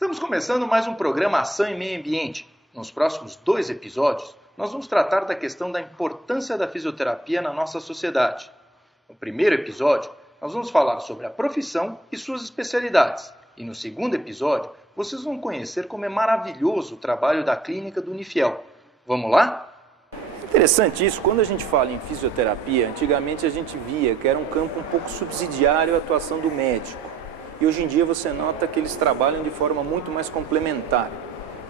Estamos começando mais um programa Ação e Meio Ambiente. Nos próximos 2 episódios, nós vamos tratar da questão da importância da fisioterapia na nossa sociedade. No primeiro episódio, nós vamos falar sobre a profissão e suas especialidades. E no segundo episódio, vocês vão conhecer como é maravilhoso o trabalho da clínica do Unifiel. Vamos lá? Interessante isso, quando a gente fala em fisioterapia, antigamente a gente via que era um campo um pouco subsidiário à atuação do médico. E hoje em dia você nota que eles trabalham de forma muito mais complementar.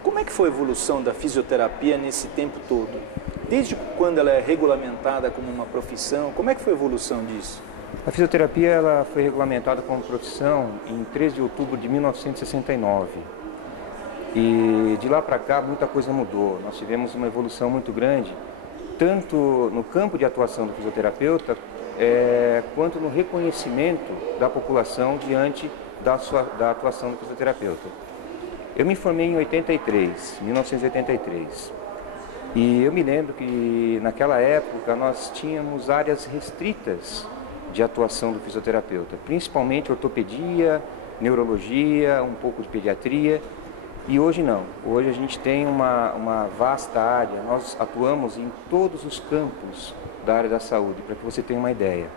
Como é que foi a evolução da fisioterapia nesse tempo todo? Desde quando ela é regulamentada como uma profissão, como é que foi a evolução disso? A fisioterapia ela foi regulamentada como profissão em 3 de outubro de 1969. E de lá para cá muita coisa mudou. Nós tivemos uma evolução muito grande, tanto no campo de atuação do fisioterapeuta, quanto no reconhecimento da população diante da atuação do fisioterapeuta. Eu me formei em 1983, e eu me lembro que naquela época nós tínhamos áreas restritas de atuação do fisioterapeuta, principalmente ortopedia, neurologia, um pouco de pediatria, e hoje não. Hoje a gente tem uma vasta área, nós atuamos em todos os campos da área da saúde, para que você tenha uma ideia.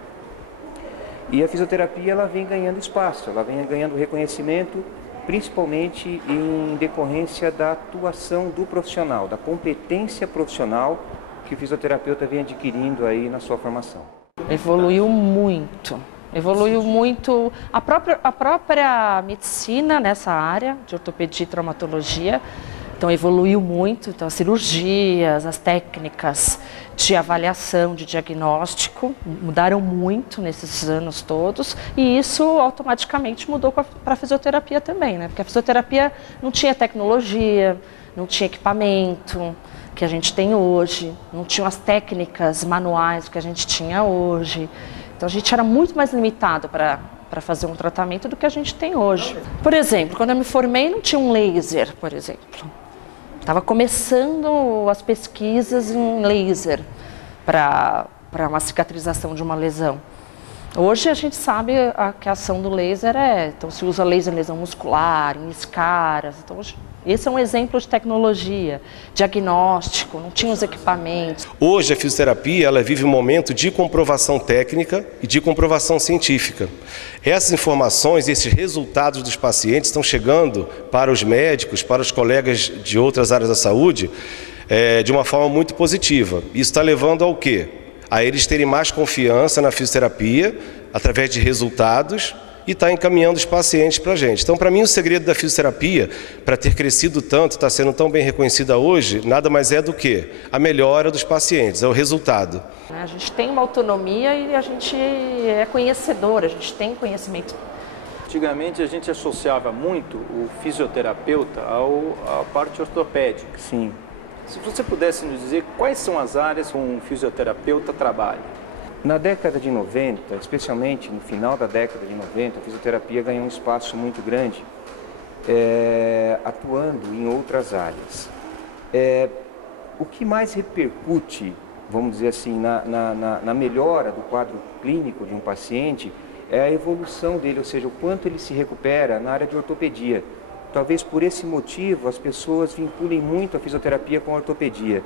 E a fisioterapia ela vem ganhando espaço, ela vem ganhando reconhecimento, principalmente em decorrência da atuação do profissional, da competência profissional que o fisioterapeuta vem adquirindo aí na sua formação. Evoluiu muito a própria medicina nessa área de ortopedia e traumatologia. Então evoluiu muito, então as cirurgias, as técnicas de avaliação, de diagnóstico mudaram muito nesses anos todos, e isso automaticamente mudou para a fisioterapia também, né? Porque a fisioterapia não tinha tecnologia, não tinha equipamento que a gente tem hoje, não tinha as técnicas manuais que a gente tinha hoje. Então a gente era muito mais limitado para fazer um tratamento do que a gente tem hoje. Por exemplo, quando eu me formei não tinha um laser, por exemplo. Estava começando as pesquisas em laser para uma cicatrização de uma lesão. Hoje a gente sabe que a ação do laser então se usa laser em lesão muscular, em escaras. Então, esse é um exemplo de tecnologia, diagnóstico, não tinha os equipamentos. Hoje a fisioterapia ela vive um momento de comprovação técnica e de comprovação científica. Essas informações, esses resultados dos pacientes estão chegando para os médicos, para os colegas de outras áreas da saúde, de uma forma muito positiva. Isso está levando ao quê? A eles terem mais confiança na fisioterapia, através de resultados, e está encaminhando os pacientes para a gente. Então, para mim, o segredo da fisioterapia, para ter crescido tanto, está sendo tão bem reconhecida hoje, nada mais é do que a melhora dos pacientes, é o resultado. A gente tem uma autonomia e a gente é conhecedor, a gente tem conhecimento. Antigamente a gente associava muito o fisioterapeuta à parte ortopédica. Sim. Se você pudesse nos dizer quais são as áreas que um fisioterapeuta trabalha? Na década de 90, especialmente no final da década de 90, a fisioterapia ganhou um espaço muito grande, atuando em outras áreas. O que mais repercute, vamos dizer assim, na melhora do quadro clínico de um paciente é a evolução dele, ou seja, o quanto ele se recupera na área de ortopedia. Talvez por esse motivo as pessoas vinculem muito a fisioterapia com a ortopedia.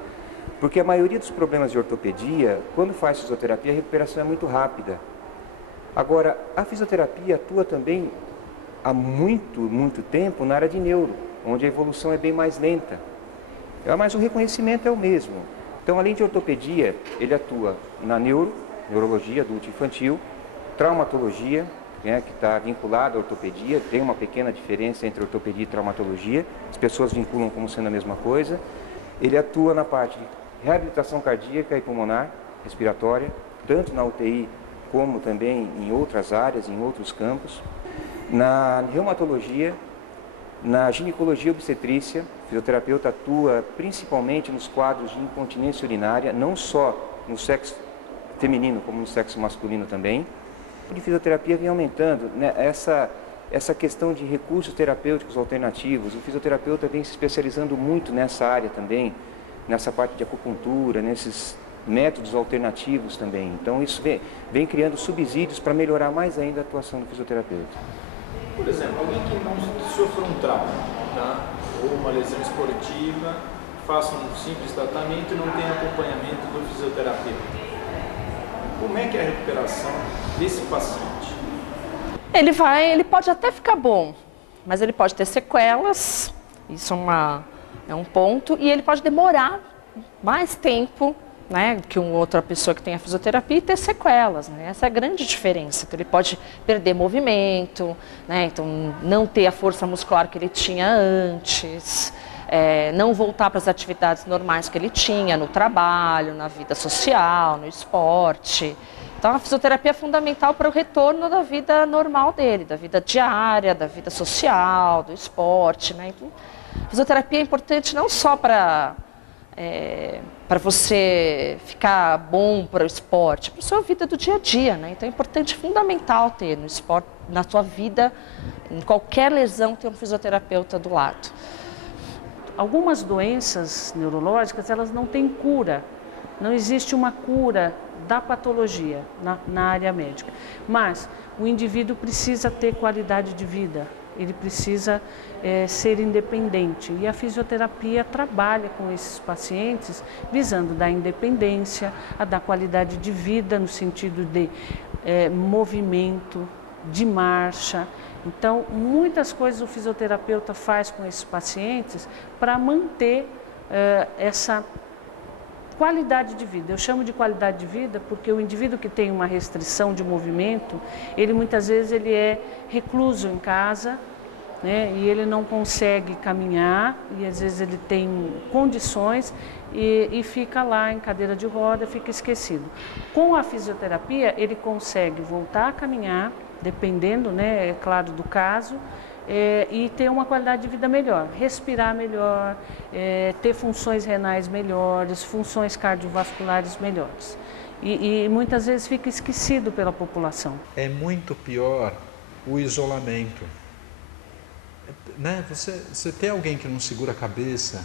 Porque a maioria dos problemas de ortopedia, quando faz fisioterapia, a recuperação é muito rápida. Agora, a fisioterapia atua também há muito tempo na área de neuro, onde a evolução é bem mais lenta. Mas o reconhecimento é o mesmo. Então, além de ortopedia, ele atua na neurologia adulto e infantil, traumatologia, que está vinculado à ortopedia, tem uma pequena diferença entre ortopedia e traumatologia, as pessoas vinculam como sendo a mesma coisa. Ele atua na parte de reabilitação cardíaca e pulmonar, respiratória, tanto na UTI como também em outras áreas, em outros campos. Na reumatologia, na ginecologia e obstetrícia, o fisioterapeuta atua principalmente nos quadros de incontinência urinária, não só no sexo feminino como no sexo masculino também. A fisioterapia vem aumentando, né? Essa questão de recursos terapêuticos alternativos, o fisioterapeuta vem se especializando muito nessa área também, nessa parte de acupuntura, nesses métodos alternativos também. Então isso vem criando subsídios para melhorar mais ainda a atuação do fisioterapeuta. Por exemplo, alguém que não sofra um trauma, tá? Ou uma lesão esportiva, faça um simples tratamento e não tenha acompanhamento do fisioterapeuta. Como é que é a recuperação desse paciente? Ele pode até ficar bom, mas ele pode ter sequelas, isso é um ponto, e ele pode demorar mais tempo, né, que uma outra pessoa que tem a fisioterapia e ter sequelas, né? Essa é a grande diferença. Então, ele pode perder movimento, né? Então, não ter a força muscular que ele tinha antes, não voltar para as atividades normais que ele tinha no trabalho, na vida social, no esporte. Então, a fisioterapia é fundamental para o retorno da vida normal dele, da vida diária, da vida social, do esporte, né? Então, a fisioterapia é importante não só para você ficar bom para o esporte, para a sua vida do dia a dia, né? Então é importante, fundamental ter no esporte, na sua vida, em qualquer lesão, ter um fisioterapeuta do lado. Algumas doenças neurológicas, elas não têm cura, não existe uma cura da patologia na área médica, mas o indivíduo precisa ter qualidade de vida. Ele precisa ser independente e a fisioterapia trabalha com esses pacientes visando dar independência, a dar qualidade de vida no sentido de movimento, de marcha. Então, muitas coisas o fisioterapeuta faz com esses pacientes para manter essa qualidade de vida. Eu chamo de qualidade de vida porque o indivíduo que tem uma restrição de movimento, ele muitas vezes ele é recluso em casa, né, e ele não consegue caminhar e às vezes ele tem condições e fica lá em cadeira de roda, fica esquecido. Com a fisioterapia ele consegue voltar a caminhar, dependendo, né, é claro, do caso, e ter uma qualidade de vida melhor, respirar melhor, ter funções renais melhores, funções cardiovasculares melhores. E muitas vezes fica esquecido pela população. É muito pior o isolamento. Né? Você tem alguém que não segura a cabeça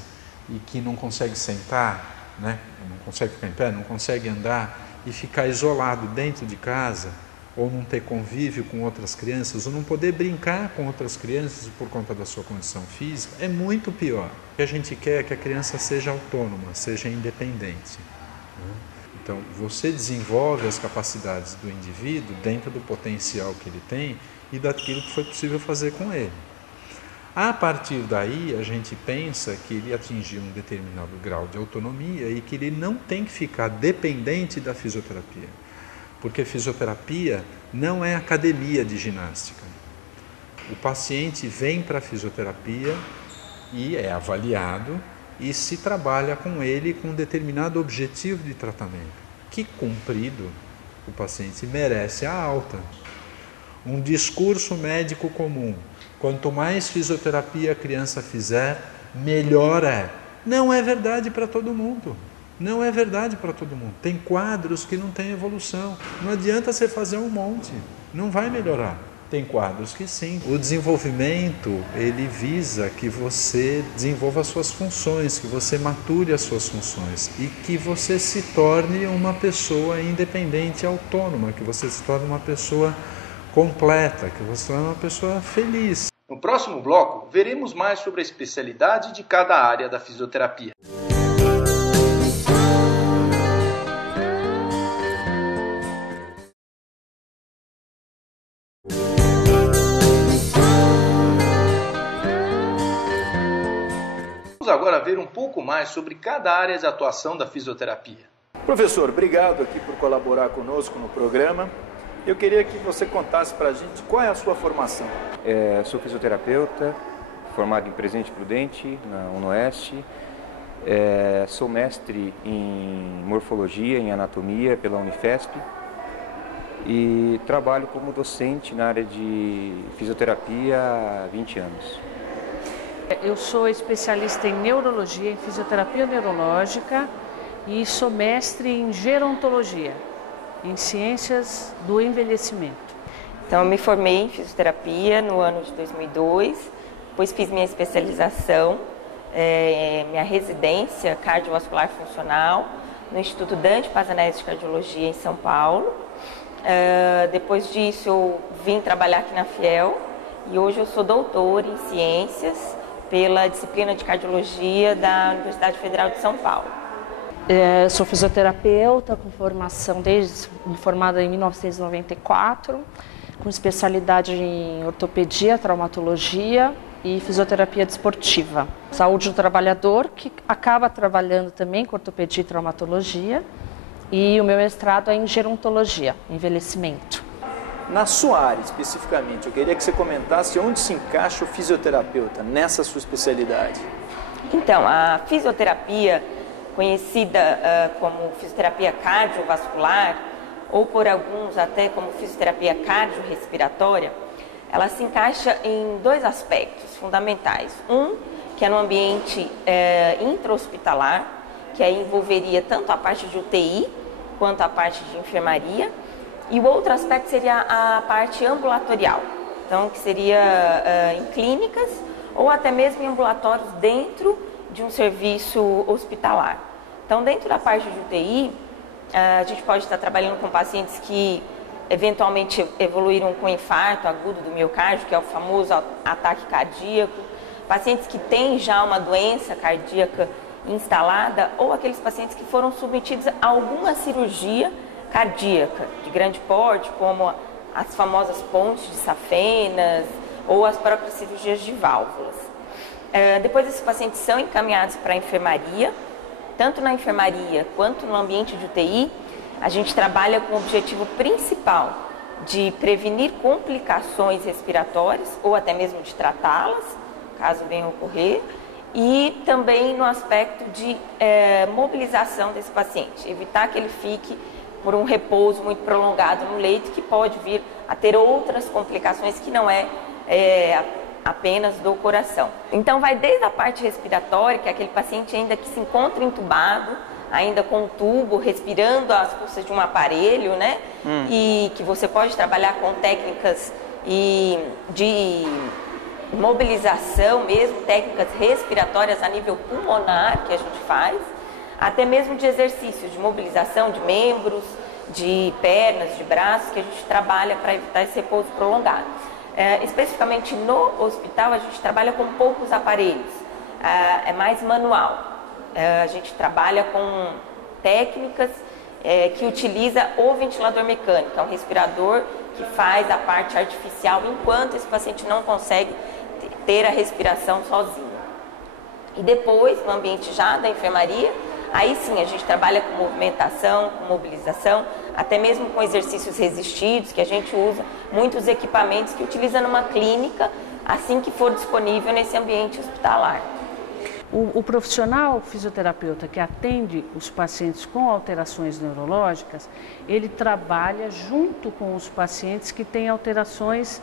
e que não consegue sentar, né? Não consegue ficar em pé, não consegue andar e ficar isolado dentro de casa, ou não ter convívio com outras crianças, ou não poder brincar com outras crianças por conta da sua condição física, é muito pior. O que a gente quer é que a criança seja autônoma, seja independente. Então, você desenvolve as capacidades do indivíduo dentro do potencial que ele tem e daquilo que foi possível fazer com ele. A partir daí, a gente pensa que ele atingiu um determinado grau de autonomia e que ele não tem que ficar dependente da fisioterapia. Porque fisioterapia não é academia de ginástica. O paciente vem para a fisioterapia e é avaliado e se trabalha com ele com um determinado objetivo de tratamento, que cumprido, o paciente merece a alta. Um discurso médico comum: quanto mais fisioterapia a criança fizer, melhor é. Não é verdade para todo mundo. Não é verdade para todo mundo. Tem quadros que não têm evolução. Não adianta você fazer um monte, não vai melhorar. Tem quadros que sim. O desenvolvimento, ele visa que você desenvolva as suas funções, que você mature as suas funções e que você se torne uma pessoa independente e autônoma, que você se torne uma pessoa completa, que você é uma pessoa feliz. No próximo bloco, veremos mais sobre a especialidade de cada área da fisioterapia. Vamos agora ver um pouco mais sobre cada área de atuação da fisioterapia. Professor, obrigado aqui por colaborar conosco no programa. Eu queria que você contasse para a gente qual é a sua formação. Sou fisioterapeuta, formado em Presidente Prudente, na UNOeste. Sou mestre em Morfologia, em Anatomia, pela Unifesp. E trabalho como docente na área de fisioterapia há 20 anos. Eu sou especialista em neurologia, em fisioterapia neurológica e sou mestre em gerontologia, em ciências do envelhecimento. Então, eu me formei em fisioterapia no ano de 2002, depois fiz minha especialização, minha residência cardiovascular funcional no Instituto Dante Pazanese de Cardiologia em São Paulo. Depois disso, eu vim trabalhar aqui na Fiel e hoje eu sou doutora em ciências pela disciplina de cardiologia da Universidade Federal de São Paulo. Sou fisioterapeuta com formação formada em 1994, com especialidade em ortopedia, traumatologia e fisioterapia desportiva. Saúde do trabalhador, que acaba trabalhando também com ortopedia e traumatologia, e o meu mestrado é em gerontologia, envelhecimento. Na sua área, especificamente, eu queria que você comentasse onde se encaixa o fisioterapeuta nessa sua especialidade. Então, a fisioterapia, conhecida como fisioterapia cardiovascular, ou por alguns até como fisioterapia cardiorrespiratória, ela se encaixa em dois aspectos fundamentais. Um, que é no ambiente intra-hospitalar, que aí envolveria tanto a parte de UTI quanto a parte de enfermaria. E o outro aspecto seria a parte ambulatorial, então que seria em clínicas ou até mesmo em ambulatórios dentro de um serviço hospitalar. Então, dentro da parte de UTI, a gente pode estar trabalhando com pacientes que eventualmente evoluíram com infarto agudo do miocárdio, que é o famoso ataque cardíaco, pacientes que têm já uma doença cardíaca instalada ou aqueles pacientes que foram submetidos a alguma cirurgia cardíaca de grande porte, como as famosas pontes de Safenas ou as próprias cirurgias de válvulas. Depois esses pacientes são encaminhados para a enfermaria. Tanto na enfermaria quanto no ambiente de UTI, a gente trabalha com o objetivo principal de prevenir complicações respiratórias ou até mesmo de tratá-las, caso venham ocorrer, e também no aspecto de mobilização desse paciente, evitar que ele fique por um repouso muito prolongado no leito, que pode vir a ter outras complicações que não apenas do coração. Então vai desde a parte respiratória, que é aquele paciente ainda que se encontra entubado, ainda com um tubo, respirando às custas de um aparelho, né? E que você pode trabalhar com técnicas de mobilização mesmo, técnicas respiratórias a nível pulmonar que a gente faz, até mesmo de exercícios de mobilização de membros, de pernas, de braços, que a gente trabalha para evitar esse repouso prolongado. Especificamente no hospital, a gente trabalha com poucos aparelhos, é mais manual. A gente trabalha com técnicas que utiliza o ventilador mecânico, é um respirador que faz a parte artificial enquanto esse paciente não consegue ter a respiração sozinho. E depois, no ambiente já da enfermaria, aí sim a gente trabalha com movimentação, com mobilização, até mesmo com exercícios resistidos, que a gente usa muitos equipamentos que utiliza numa clínica assim que for disponível nesse ambiente hospitalar. O profissional fisioterapeuta que atende os pacientes com alterações neurológicas, ele trabalha junto com os pacientes que têm alterações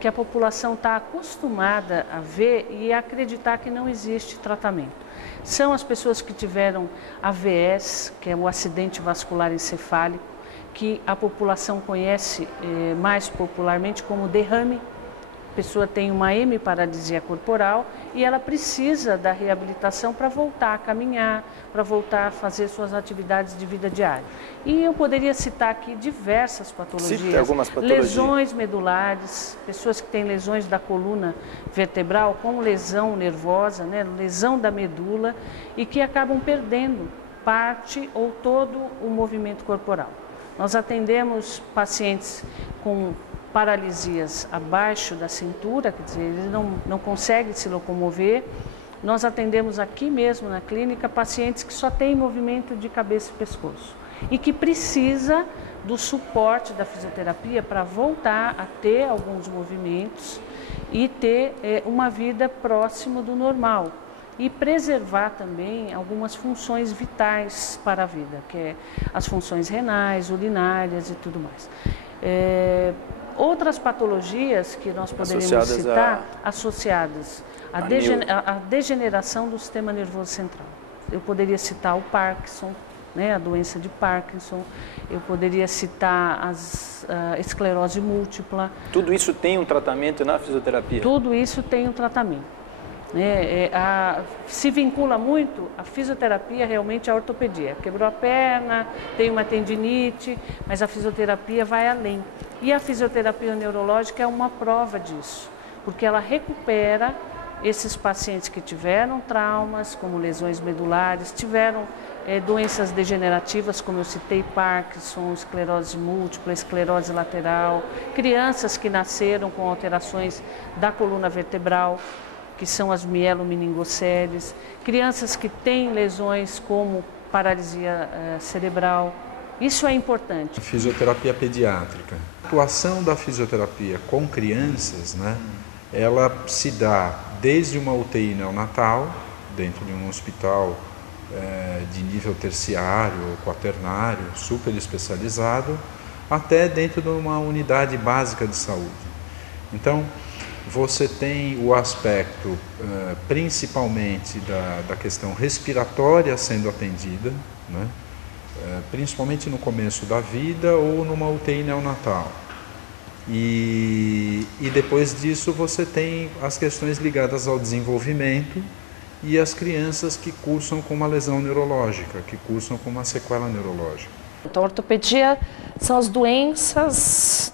que a população está acostumada a ver e acreditar que não existe tratamento. São as pessoas que tiveram AVS, que é o acidente vascular encefálico, que a população conhece mais popularmente como derrame. A pessoa tem uma hemiparalisia corporal e ela precisa da reabilitação para voltar a caminhar, para voltar a fazer suas atividades de vida diária. E eu poderia citar aqui diversas patologias. Cita algumas patologias. Lesões medulares, pessoas que têm lesões da coluna vertebral, como lesão nervosa, né, lesão da medula, e que acabam perdendo parte ou todo o movimento corporal. Nós atendemos pacientes com paralisias abaixo da cintura, quer dizer, eles não conseguem se locomover. Nós atendemos aqui mesmo na clínica pacientes que só têm movimento de cabeça e pescoço e que precisa do suporte da fisioterapia para voltar a ter alguns movimentos e ter uma vida próximo do normal e preservar também algumas funções vitais para a vida, que é as funções renais, urinárias e tudo mais. Outras patologias que nós poderíamos citar, associadas à degeneração do sistema nervoso central. Eu poderia citar o Parkinson, né, a doença de Parkinson, eu poderia citar a esclerose múltipla. Tudo isso tem um tratamento na fisioterapia? Tudo isso tem um tratamento. Se vincula muito a fisioterapia realmente à ortopedia. Quebrou a perna, tem uma tendinite, mas a fisioterapia vai além. E a fisioterapia neurológica é uma prova disso, porque ela recupera esses pacientes que tiveram traumas, como lesões medulares, tiveram doenças degenerativas, como eu citei, Parkinson, esclerose múltipla, esclerose lateral, crianças que nasceram com alterações da coluna vertebral, que são as mielomeningocélies, crianças que têm lesões como paralisia cerebral. Isso é importante. Fisioterapia pediátrica. A atuação da fisioterapia com crianças, né, ela se dá desde uma UTI neonatal, dentro de um hospital de nível terciário ou quaternário, super especializado, até dentro de uma unidade básica de saúde. Então, você tem o aspecto principalmente da questão respiratória sendo atendida, né? Principalmente no começo da vida ou numa UTI neonatal. E depois disso você tem as questões ligadas ao desenvolvimento e as crianças que cursam com uma lesão neurológica, que cursam com uma sequela neurológica. Então, a ortopedia são as doenças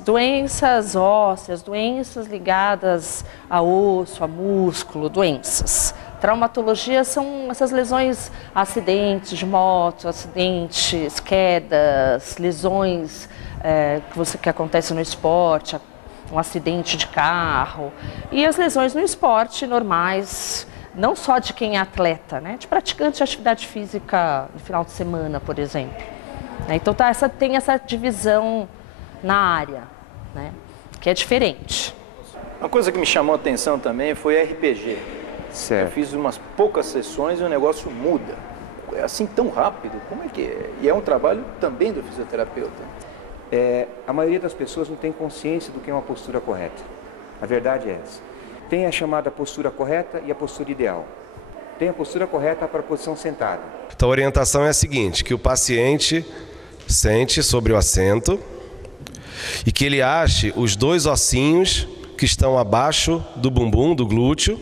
ósseas, doenças ligadas a osso, a músculo, doenças. Traumatologia são essas lesões, acidentes de moto, acidentes, quedas, lesões que acontecem no esporte, um acidente de carro. E as lesões no esporte normais, não só de quem é atleta, né? De praticante de atividade física no final de semana, por exemplo. Então tem essa divisão na área, né? Que é diferente. Uma coisa que me chamou a atenção também foi RPG. Certo. Eu fiz umas poucas sessões e o negócio muda. É assim tão rápido? Como é que é? E é um trabalho também do fisioterapeuta. A maioria das pessoas não tem consciência do que é uma postura correta. A verdade é essa. Tem a chamada postura correta e a postura ideal. Tem a postura correta para a posição sentada. Então a orientação é a seguinte, que o paciente sente sobre o assento e que ele ache os dois ossinhos que estão abaixo do bumbum, do glúteo.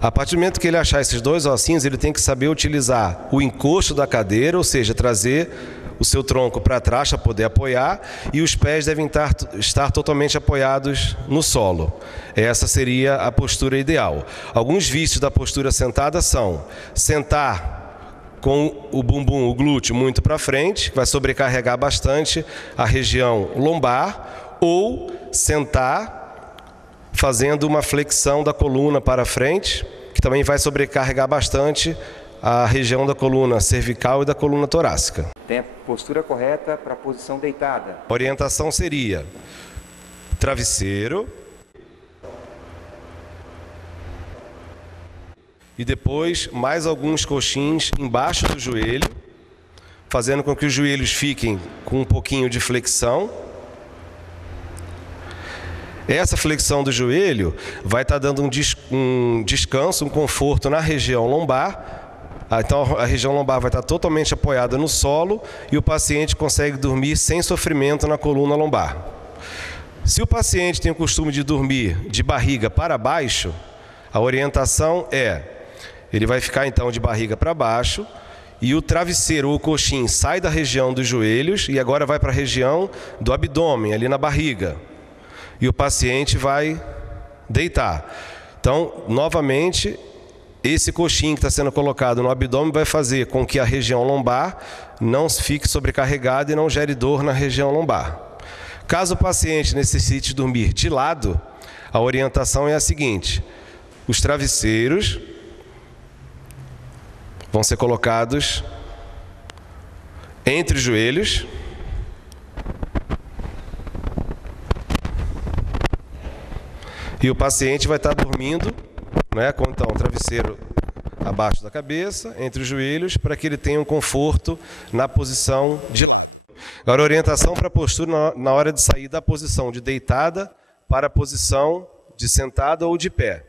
A partir do momento que ele achar esses dois ossinhos, ele tem que saber utilizar o encosto da cadeira, ou seja, trazer o seu tronco para trás para poder apoiar, e os pés devem estar totalmente apoiados no solo. Essa seria a postura ideal. Alguns vícios da postura sentada são sentar com o bumbum, o glúteo muito para frente, que vai sobrecarregar bastante a região lombar, ou sentar fazendo uma flexão da coluna para frente, que também vai sobrecarregar bastante a região da coluna cervical e da coluna torácica. Tem a postura correta para a posição deitada. A orientação seria travesseiro e depois mais alguns coxins embaixo do joelho, fazendo com que os joelhos fiquem com um pouquinho de flexão. Essa flexão do joelho vai estar dando um descanso, um conforto na região lombar. Então a região lombar vai estar totalmente apoiada no solo e o paciente consegue dormir sem sofrimento na coluna lombar. Se o paciente tem o costume de dormir de barriga para baixo, a orientação ele vai ficar então de barriga para baixo e o travesseiro ou o coxim sai da região dos joelhos e agora vai para a região do abdômen, ali na barriga. E o paciente vai deitar. Então, novamente, esse coxim que está sendo colocado no abdômen vai fazer com que a região lombar não fique sobrecarregada e não gere dor na região lombar. Caso o paciente necessite dormir de lado, a orientação é a seguinte: os travesseiros vão ser colocados entre os joelhos. E o paciente vai estar dormindo, né, com então, o travesseiro abaixo da cabeça, entre os joelhos, para que ele tenha um conforto na posição de... Agora, orientação para a postura na hora de sair da posição de deitada para a posição de sentada ou de pé.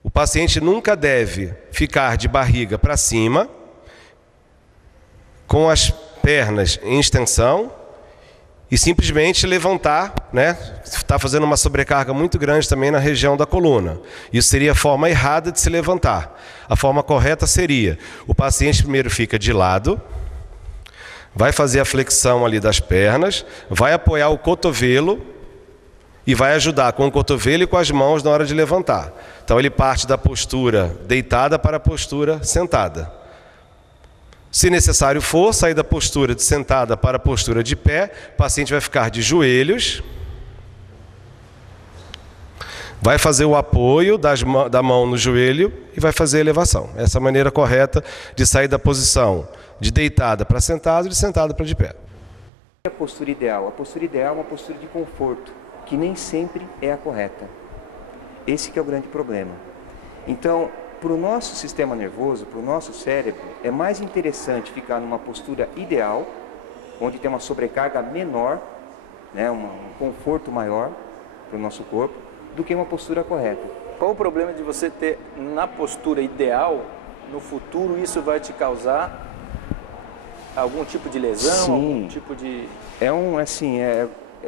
O paciente nunca deve ficar de barriga para cima, com as pernas em extensão e simplesmente levantar, né? Está fazendo uma sobrecarga muito grande também na região da coluna. Isso seria a forma errada de se levantar. A forma correta seria, o paciente primeiro fica de lado, vai fazer a flexão ali das pernas, vai apoiar o cotovelo e vai ajudar com o cotovelo e com as mãos na hora de levantar. Então ele parte da postura deitada para a postura sentada. Se necessário for, sair da postura de sentada para a postura de pé, o paciente vai ficar de joelhos, vai fazer o apoio da mão no joelho e vai fazer a elevação. Essa é a maneira correta de sair da posição de deitada para sentado e de sentada para de pé. A postura ideal? A postura ideal é uma postura de conforto, que nem sempre é a correta. Esse que é o grande problema. Então, para o nosso sistema nervoso, para o nosso cérebro, é mais interessante ficar numa postura ideal, onde tem uma sobrecarga menor, né, um conforto maior para o nosso corpo, do que uma postura correta. Qual o problema de você ter na postura ideal, no futuro isso vai te causar algum tipo de lesão, Sim. algum tipo de...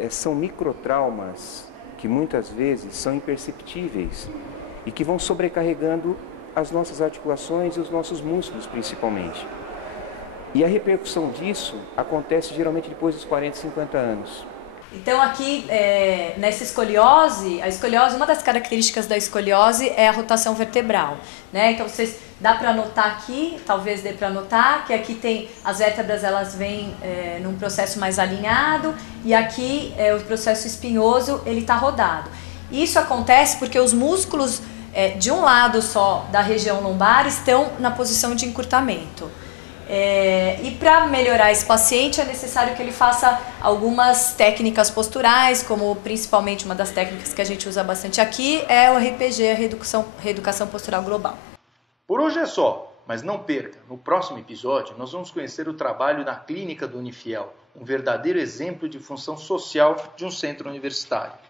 São microtraumas que muitas vezes são imperceptíveis e que vão sobrecarregando as nossas articulações e os nossos músculos principalmente. E a repercussão disso acontece geralmente depois dos 40, 50 anos. Então aqui, nessa escoliose, uma das características da escoliose é a rotação vertebral, né? Então dá para notar aqui, talvez dê para notar, que aqui tem as vértebras, elas vêm num processo mais alinhado e aqui o processo espinhoso, ele está rodado. Isso acontece porque os músculos de um lado só da região lombar estão na posição de encurtamento. E para melhorar esse paciente é necessário que ele faça algumas técnicas posturais, como principalmente uma das técnicas que a gente usa bastante aqui é o RPG, a reeducação postural global. Por hoje é só, mas não perca, no próximo episódio nós vamos conhecer o trabalho na clínica do Unifiel, um verdadeiro exemplo de função social de um centro universitário.